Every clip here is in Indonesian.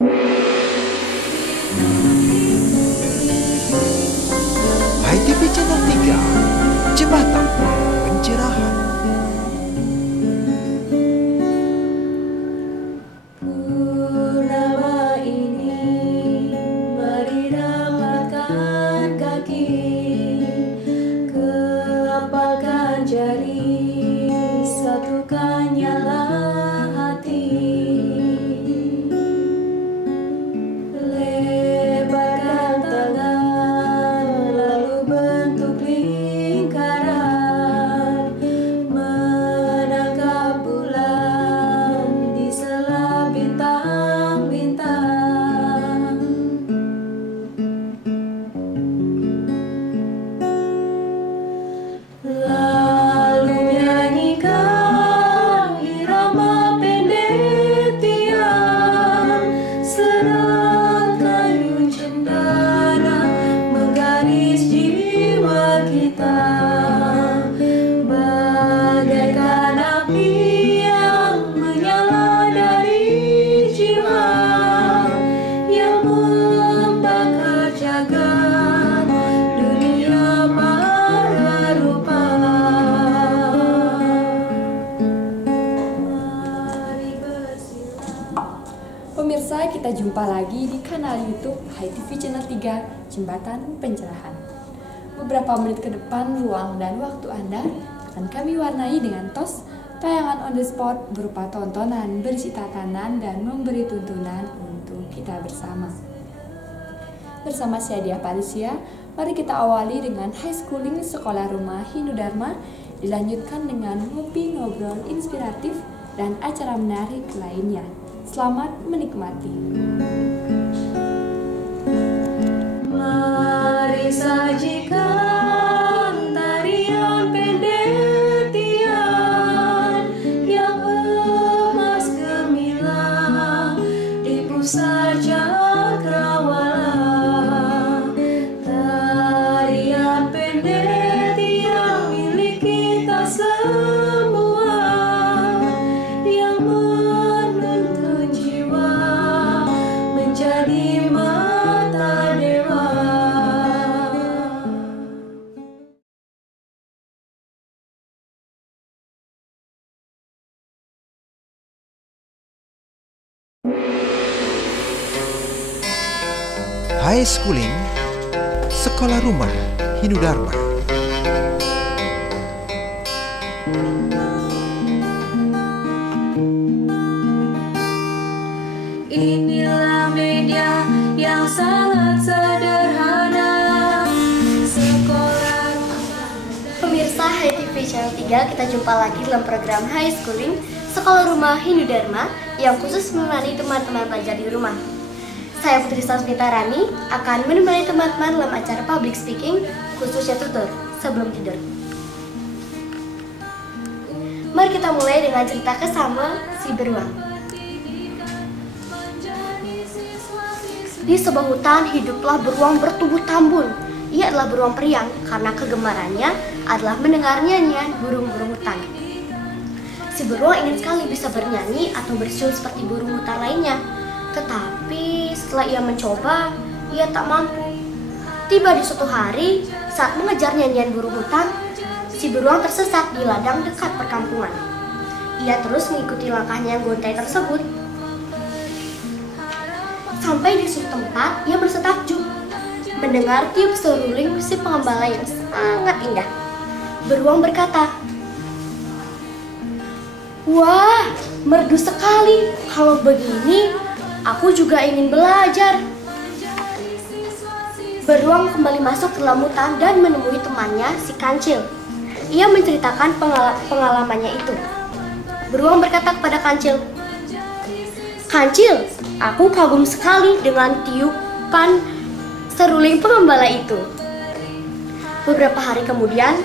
HiTV Channel 3, Jembatan Pencerahan. Purnama ini mari rapatkan kaki, kepalkan jari, satukan nyala hati. Lebarkan tangan, lalu bentuk lingkaran, menangkap bulan di sela bintang-bintang. Lalu nyanyikan irama pendek tiang, serat kayu cendana menggaris jiwa kita, bagaikan api yang menyala dari jiwa, yang membakar jagat dunia para rupa. Mari bersilah. Pemirsa, kita jumpa lagi di kanal YouTube HiTV Channel 3, Jembatan Pencerahan. Beberapa menit ke depan, ruang dan waktu Anda akan kami warnai dengan TOS, tayangan on the spot berupa tontonan berisi tatanan dan memberi tuntunan untuk kita bersama. Bersama saya Dia Parisia, mari kita awali dengan high schooling Sekolah Rumah Hindu Dharma, dilanjutkan dengan ngopi ngobrol inspiratif dan acara menarik lainnya. Selamat menikmati. Mari sajikan tarian pendek tiang yang emas gemilang di pusat cakrawala. Tarian pendek tiang milik kita semua, yang menuntun jiwa menjadi mata dewa. High Schooling Sekolah Rumah Hindu Dharma. Inilah media yang sangat sederhana, sekolah. Pemirsa HiTV Channel 3, kita jumpa lagi dalam program High Schooling Sekolah Rumah Hindu Dharma yang khusus menemani teman-teman belajar di rumah. Saya Putri Sasmita Rani akan menemani teman-teman dalam acara public speaking khususnya tutur sebelum tidur. Mari kita mulai dengan cerita kesama si beruang. Di sebuah hutan hiduplah beruang bertubuh tambun. Ia adalah beruang periang karena kegemarannya adalah mendengar nyanyian burung-burung hutan. Si beruang ingin sekali bisa bernyanyi atau bersiul seperti burung hutan lainnya. Tetapi setelah ia mencoba, ia tak mampu. Tiba di suatu hari, saat mengejar nyanyian burung hutan, si beruang tersesat di ladang dekat perkampungan. Ia terus mengikuti langkahnya yang gontai tersebut. Sampai di suatu tempat, ia merasa takjub mendengar tiup seruling si pengembala yang sangat indah. Beruang berkata, "Wah, merdu sekali. Kalau begini, aku juga ingin belajar." Beruang kembali masuk ke dalam hutan dan menemui temannya, si kancil. Ia menceritakan pengalamannya itu. Beruang berkata kepada kancil, "Kancil, aku kagum sekali dengan tiupan seruling pengembala itu." Beberapa hari kemudian,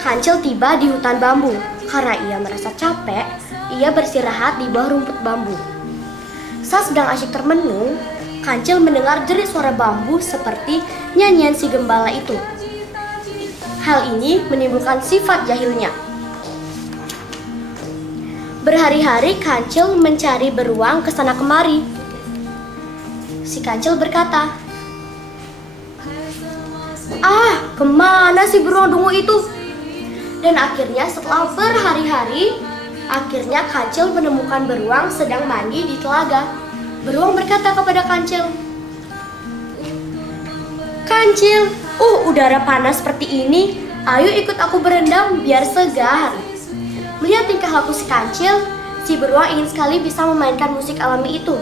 kancil tiba di hutan bambu. Karena ia merasa capek, ia beristirahat di bawah rumput bambu. Saat sedang asyik termenung, kancil mendengar jerit suara bambu seperti nyanyian si gembala itu. Hal ini menimbulkan sifat jahilnya. Berhari-hari kancil mencari beruang ke sana kemari. si kancil berkata, "Ah, kemana si beruang dungu itu?" Dan akhirnya setelah berhari-hari, akhirnya kancil menemukan beruang sedang mandi di telaga. Beruang berkata kepada kancil, "Kancil, udara panas seperti ini, ayo ikut aku berendam biar segar." Melihat tingkah laku si kancil, si beruang ingin sekali bisa memainkan musik alami itu.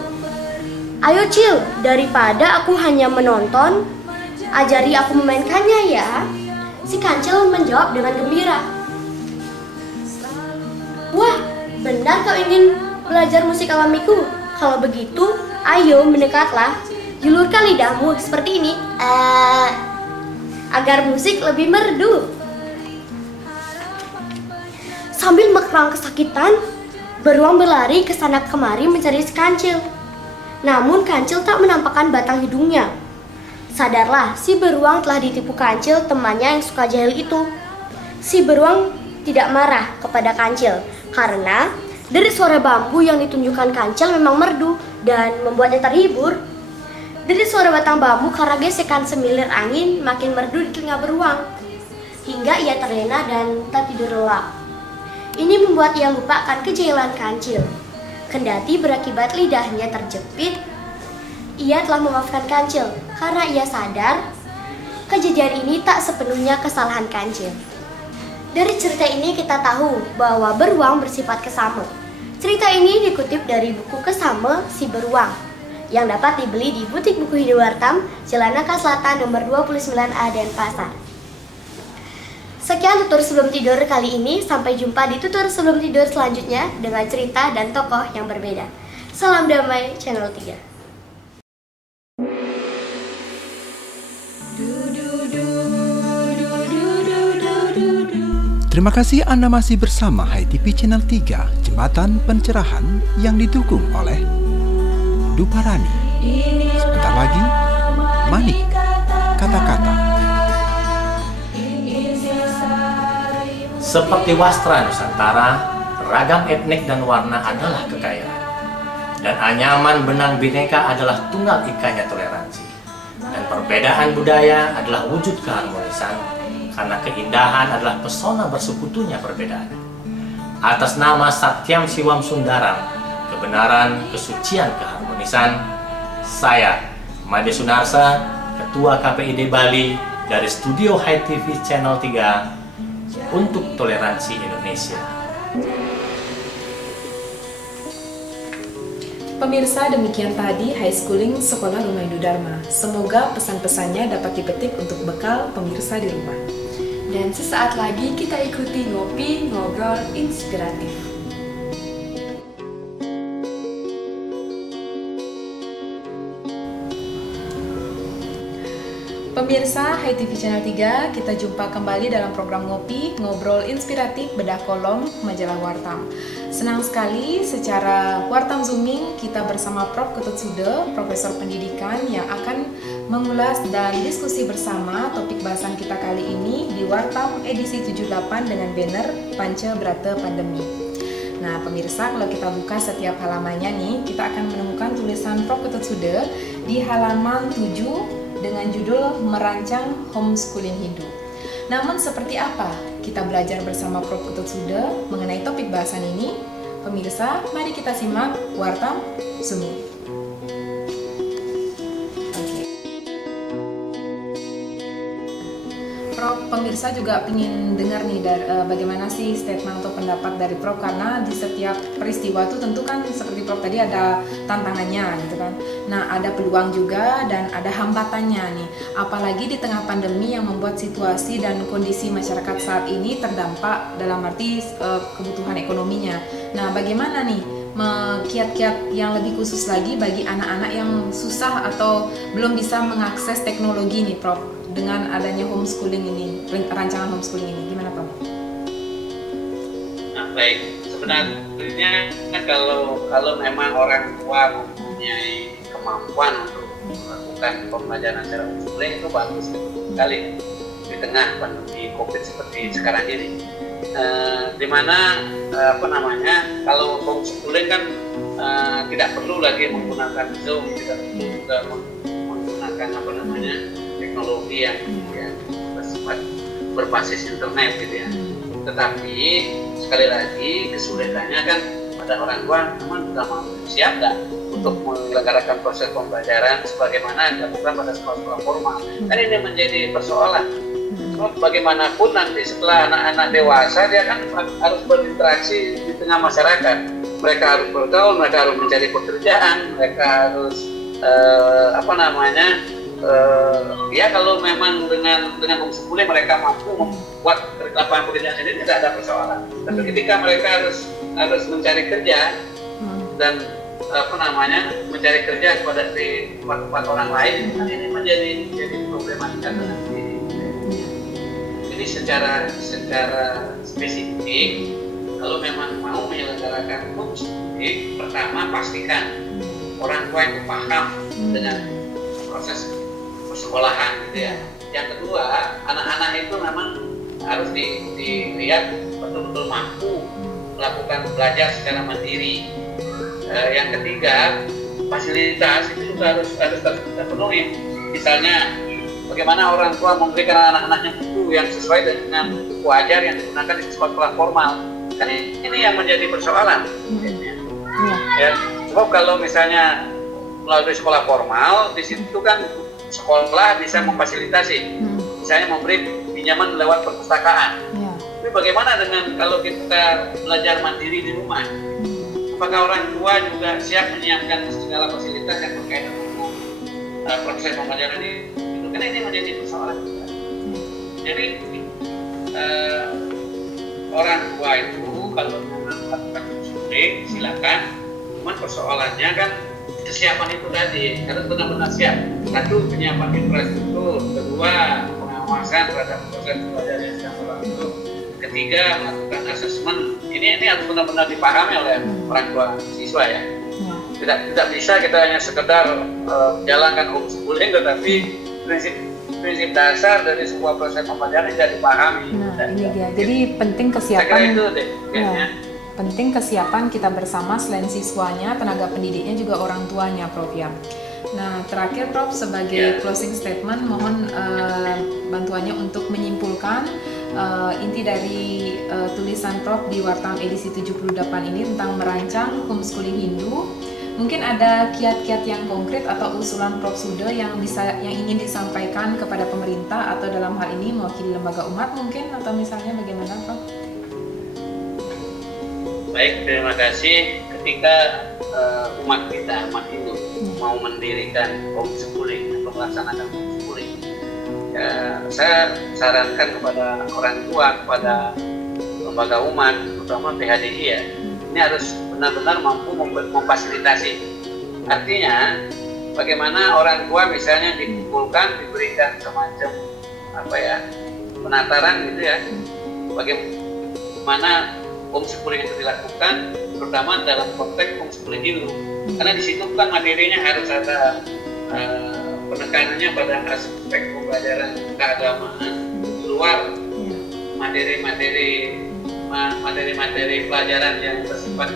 "Ayo Cil, daripada aku hanya menonton, ajari aku memainkannya ya." Si kancil menjawab dengan gembira. "Wah, benar kau ingin belajar musik alamiku? Kalau begitu, ayo mendekatlah. Julurkan lidahmu seperti ini, agar musik lebih merdu." Sambil mengerang kesakitan, beruang berlari ke sana kemari mencari si kancil. Namun kancil tak menampakkan batang hidungnya. Sadarlah, si beruang telah ditipu kancil, temannya yang suka jahil itu. Si beruang tidak marah kepada kancil karena dari suara bambu yang ditunjukkan kancil memang merdu dan membuatnya terhibur. Dari suara batang bambu karena gesekan semilir angin makin merdu di telinga beruang, hingga ia terlena dan tak tidur lelap. Ini membuat ia lupa akan kejahilan kancil. Kendati berakibat lidahnya terjepit, ia telah memaafkan kancil karena ia sadar kejadian ini tak sepenuhnya kesalahan kancil. Dari cerita ini kita tahu bahwa beruang bersifat kesama. Cerita ini dikutip dari buku Kesama Si Beruang yang dapat dibeli di butik buku Hidayat, Jalan Nangka Selatan nomor 29A Denpasar. Sekian tutur sebelum tidur kali ini, sampai jumpa di tutur sebelum tidur selanjutnya dengan cerita dan tokoh yang berbeda. Salam damai Channel 3. Terima kasih Anda masih bersama HiTV Channel 3, Jembatan Pencerahan yang didukung oleh Duparani. Sebentar lagi, Manik, kata-kata. Seperti wastra Nusantara, ragam etnik dan warna adalah kekayaan. Dan anyaman benang bineka adalah tunggal ikanya toleransi. Dan perbedaan budaya adalah wujud keharmonisan, karena keindahan adalah pesona bersekutunya perbedaan. Atas nama Satyam Siwam Sundaram, kebenaran, kesucian, keharmonisan, saya, Made Sunarsa, Ketua KPID Bali, dari studio HiTV Channel 3, untuk toleransi Indonesia. Pemirsa, demikian tadi High Schooling Sekolah Rumah Hindu Dharma. Semoga pesan-pesannya dapat dipetik untuk bekal pemirsa di rumah. Dan sesaat lagi kita ikuti ngopi ngobrol inspiratif. Pemirsa HiTV Channel 3, kita jumpa kembali dalam program Ngopi, Ngobrol Inspiratif Bedah Kolom Majalah Wartam. Senang sekali secara Wartam Zooming kita bersama Prof. Ketut Sude, Profesor Pendidikan yang akan mengulas dan diskusi bersama topik bahasan kita kali ini di Wartam edisi 78 dengan banner Panca Brata Pandemi. Nah pemirsa, kalau kita buka setiap halamannya nih, kita akan menemukan tulisan Prof. Ketut Sude di halaman 7 dengan judul Merancang Homeschooling Hindu. Namun seperti apa kita belajar bersama Prof. Ketut Sude mengenai topik bahasan ini? Pemirsa, mari kita simak Wartam Zooming. Prof, pemirsa juga ingin dengar nih bagaimana sih statement atau pendapat dari Prof, karena di setiap peristiwa itu tentu kan seperti Prof tadi ada tantangannya gitu kan. Nah ada peluang juga dan ada hambatannya nih, apalagi di tengah pandemi yang membuat situasi dan kondisi masyarakat saat ini terdampak dalam arti kebutuhan ekonominya. Nah bagaimana nih kiat-kiat yang lebih khusus lagi bagi anak-anak yang susah atau belum bisa mengakses teknologi nih Prof, dengan adanya homeschooling ini, rancangan homeschooling ini, gimana Prof? Nah, baik, sebenarnya kalau memang orang tua mempunyai kemampuan untuk melakukan pembelajaran secara homeschooling itu bagus sekali di tengah pandemi COVID seperti sekarang ini. Dimana kalau homeschooling kan tidak perlu lagi menggunakan Zoom, tidak perlu juga menggunakan teknologi yang bersifat berbasis internet gitu ya. Tetapi sekali lagi kesulitannya kan pada orang tua memang sudah siap nggak untuk menyelenggarakan proses pembelajaran sebagaimana dilakukan pada sekolah-sekolah formal. Kan ini menjadi persoalan. Bagaimanapun nanti setelah anak-anak dewasa dia kan harus berinteraksi di tengah masyarakat. Mereka harus bergaul, mereka harus mencari pekerjaan, mereka harus ya kalau memang dengan homeschooling mereka mampu membuat lapangan pekerjaan sendiri tidak ada persoalan. Tapi ketika mereka harus mencari kerja dan mencari kerja kepada di tempat orang lain, ini menjadi problematika nanti. Jadi secara spesifik kalau memang mau menyelenggarakan homeschooling, pertama pastikan orang tua itu paham dengan proses persekolahan gitu ya. Yang kedua, anak-anak itu memang harus dilihat betul-betul mampu melakukan belajar secara mandiri. Yang ketiga, fasilitas itu juga harus terpenuhi. Misalnya, bagaimana orang tua memberikan anak-anaknya buku yang sesuai dengan buku ajar yang digunakan di sekolah formal. Kan ini yang menjadi persoalan. Ya, sebab kalau misalnya melalui sekolah formal, di situ kan sekolah bisa memfasilitasi, misalnya memberi pinjaman lewat perpustakaan. Tapi bagaimana dengan kalau kita belajar mandiri di rumah? Apakah orang tua juga siap menyiapkan segala fasilitas yang berkaitan dengan proses pembelajaran itu? Karena ini menjadi persoalan juga. Jadi orang tua itu kalau melakukan homeschooling silakan, cuman persoalannya kan kesiapan itu tadi harus benar-benar siap. Satu, penyiapan infrastruktur. Kedua, pengawasan terhadap proses pembelajaran yang sedang berlangsung. Ketiga, melakukan asesmen. Ini harus benar-benar dipahami oleh orang tua siswa ya. Tidak bisa kita hanya sekedar menjalankan homeschooling, tetapi prinsip dasar dari sebuah proses pembelajaran tidak dipahami. Ini dia. Jadi penting kesiapan. Saya kira itu deh. Penting kesiapan kita bersama selain siswanya, tenaga pendidiknya juga orang tuanya, Prof ya. Nah, terakhir Prof sebagai closing statement mohon bantuannya untuk menyimpulkan inti dari tulisan Prof di Wartam edisi 78 ini tentang merancang homeschooling Hindu. Mungkin ada kiat-kiat yang konkret atau usulan Prof Sude yang ingin disampaikan kepada pemerintah atau dalam hal ini mewakili lembaga umat mungkin, atau misalnya bagaimana Prof? Baik, terima kasih. Ketika umat Hindu mau mendirikan homeschooling atau melaksanakan homeschooling, ya, saya sarankan kepada orang tua, kepada lembaga umat, terutama PHDI ya, ini harus benar-benar mampu memfasilitasi. Artinya, bagaimana orang tua misalnya dikumpulkan, diberikan semacam penataran gitu ya, bagaimana homeschooling itu dilakukan, terutama dalam konteks homeschooling Hindu. Karena di situ kan materinya harus ada penekanannya pada aspek pembelajaran keagamaan, luar materi pelajaran yang bersifat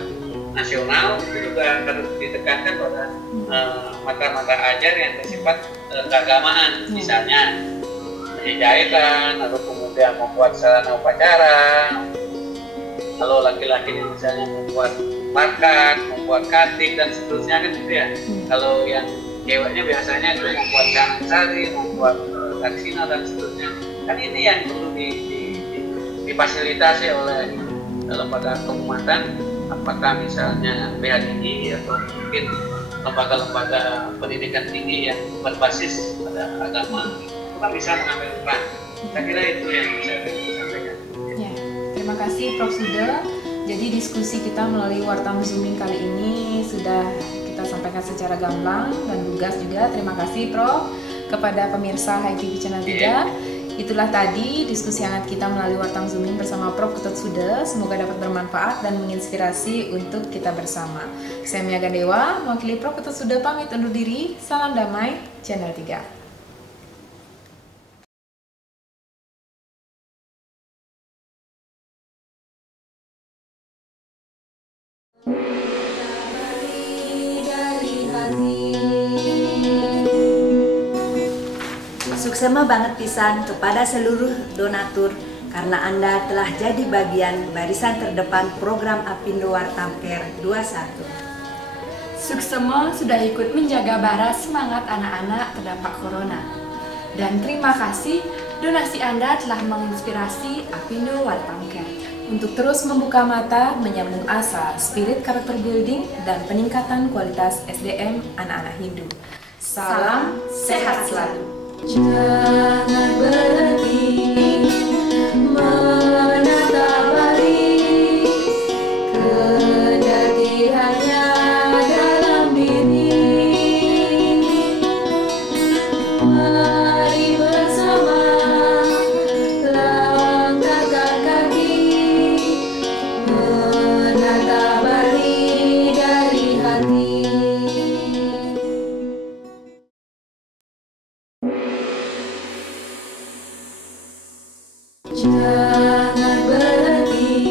nasional, itu juga harus ditekankan pada mata-mata ajar yang bersifat keagamaan, misalnya penjahitan atau kemudian membuat sarana upacara. Kalau laki-laki misalnya membuat makan, membuat katik dan seterusnya kan gitu ya. Kalau yang ceweknya biasanya itu membuat canang sari, membuat daksina dan seterusnya. Kan ini yang perlu difasilitasi oleh lembaga keumatan, apakah misalnya PHDI atau mungkin lembaga-lembaga pendidikan tinggi yang berbasis pada agama, itu kan bisa mengambil peran. Saya kira itu yang bisa disampaikan. Ya, terima kasih Prof Sude. Jadi diskusi kita melalui Wartam Zooming kali ini sudah kita sampaikan secara gamblang dan lugas juga. Terima kasih Prof. Kepada pemirsa HiTV Channel 3. Itulah tadi diskusi hangat kita melalui Wartam Zooming bersama Prof Ketut Sude. Semoga dapat bermanfaat dan menginspirasi untuk kita bersama. Saya Mia Gandewa, mewakili Prof Ketut Sude pamit undur diri. Salam damai Channel 3. bersama banget pisan kepada seluruh donatur karena Anda telah jadi bagian barisan terdepan program Apindo Wartam Care 21. Suksema sudah ikut menjaga bara semangat anak-anak terdampak corona. Dan terima kasih donasi Anda telah menginspirasi Apindo Wartam Care untuk terus membuka mata, menyambung asa, spirit karakter building, dan peningkatan kualitas SDM anak-anak Hindu. Salam sehat selalu. Jangan berhenti menatap balik, kendati hanya dalam diri. Mari bersama langkahkan kaki, menatap balik dari hati. Jangan berhenti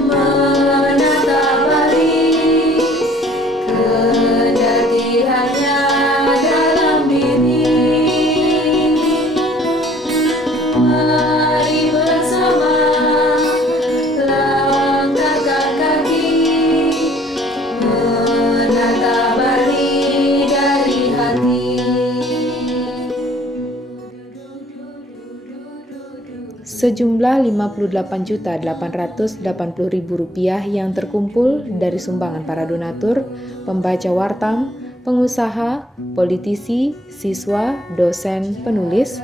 menatap balik, kendati hanya dalam diri. Mari bersama langkahkan kaki, menatap balik dari hati. Sejumlah Rp58.880.000 yang terkumpul dari sumbangan para donatur, pembaca wartam, pengusaha, politisi, siswa, dosen, penulis,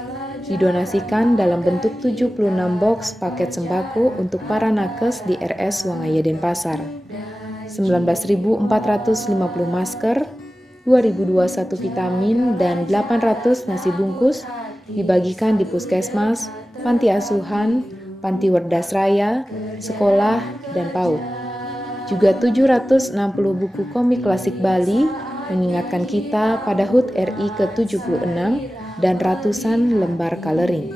didonasikan dalam bentuk 76 box paket sembako untuk para nakes di RS Wangaya Denpasar, 19.450 masker, 2.021 vitamin, dan 800 nasi bungkus dibagikan di puskesmas, panti asuhan, panti werdas raya, sekolah, dan PAUD. Juga 760 buku komik klasik Bali mengingatkan kita pada HUT RI ke-76 dan ratusan lembar coloring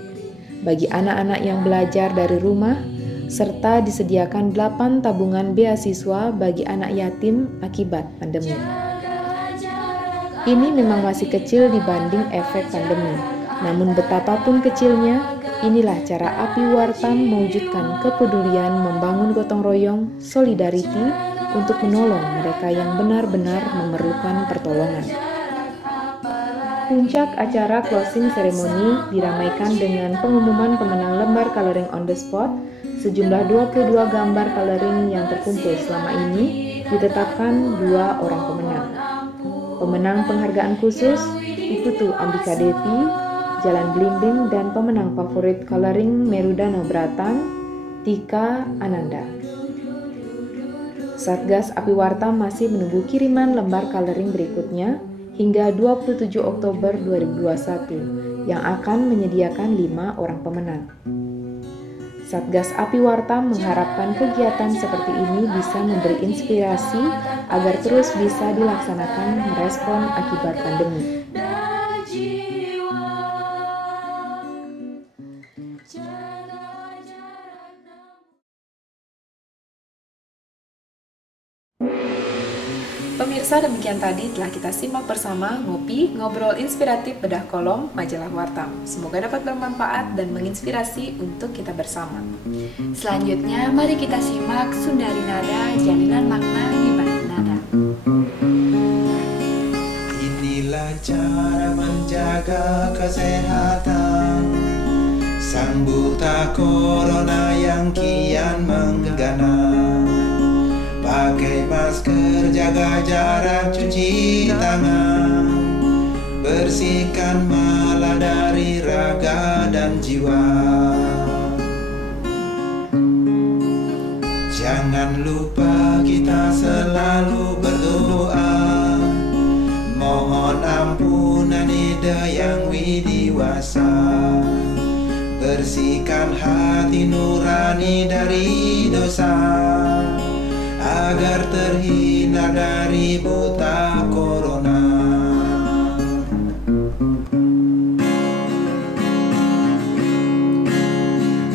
bagi anak-anak yang belajar dari rumah, serta disediakan 8 tabungan beasiswa bagi anak yatim akibat pandemi. Ini memang masih kecil dibanding efek pandemi, namun betapapun kecilnya, inilah cara Api Wartam mewujudkan kepedulian, membangun gotong royong, solidarity untuk menolong mereka yang benar-benar memerlukan pertolongan. Puncak acara closing ceremony diramaikan dengan pengumuman pemenang lembar coloring on the spot. Sejumlah 22 gambar coloring yang terkumpul selama ini ditetapkan 2 orang pemenang. Pemenang penghargaan khusus Iputu Ambika Devi, Jalan Blimbing, dan pemenang favorit coloring Merudano Bratan, Tika Ananda. Satgas Api Wartam masih menunggu kiriman lembar coloring berikutnya hingga 27 Oktober 2021 yang akan menyediakan 5 orang pemenang. Satgas Api Wartam mengharapkan kegiatan seperti ini bisa memberi inspirasi agar terus bisa dilaksanakan merespon akibat pandemi. Pemirsa, demikian tadi telah kita simak bersama Ngopi, Ngobrol Inspiratif Bedah Kolom, Majalah Wartam. Semoga dapat bermanfaat dan menginspirasi untuk kita bersama. Selanjutnya, mari kita simak Sundari Nada, jalinan makna di balik nada. Inilah cara menjaga kesehatan, sambutlah corona yang kian menggana. Pakai masker, jaga jarak, cuci tangan, bersihkan mala dari raga dan jiwa. Jangan lupa kita selalu berdoa, mohon ampunan Ida yang widiwasa. Bersihkan hati nurani dari dosa, agar terhindar dari buta corona.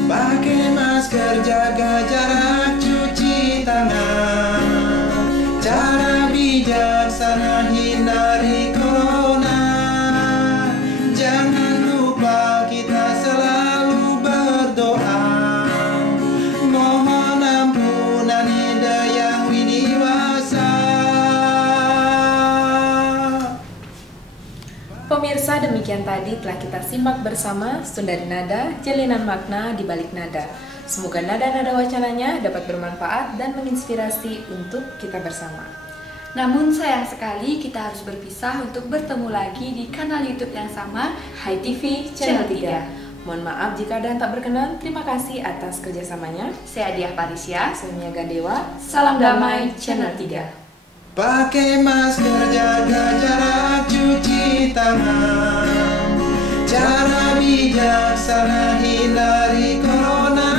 Pakai masker, jaga jarak, cuci tangan, cara bijaksana hindari corona. Jangan pemirsa, demikian tadi telah kita simak bersama Sundari Nada, Jalinan Makna di Balik Nada. Semoga nada-nada wacananya dapat bermanfaat dan menginspirasi untuk kita bersama. Namun sayang sekali kita harus berpisah untuk bertemu lagi di kanal YouTube yang sama, Hai TV Channel 3. Mohon maaf jika ada yang tak berkenan. Terima kasih atas kerjasamanya. Saya Diah Parisya, Saya Mia Gadewa. salam damai Channel 3. Pakai masker, jaga jarak, cuci tangan. Cara bijaksana hindari corona.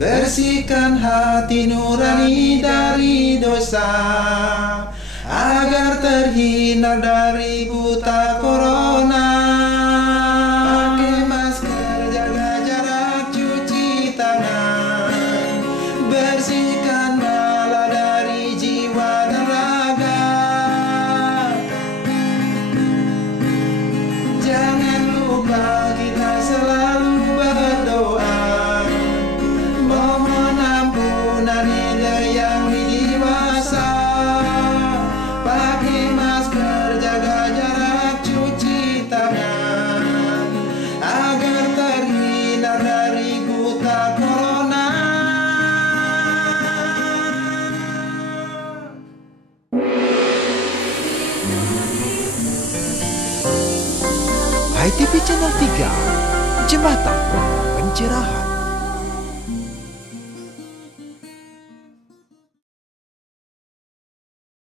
Bersihkan hati nurani dari dosa, agar terhindar dari buta corona. Pakai masker, jaga jarak, cuci tangan. Bersihkan bala dari jiwa dan raga. Jangan lupa kita selalu berdoa, mohon ampunan yang dewasa. Pakai masker, jaga jarak, cuci tangan, agar terhindar dari buta corona. Hai TV Channel 3, Jembatan Pencerahan.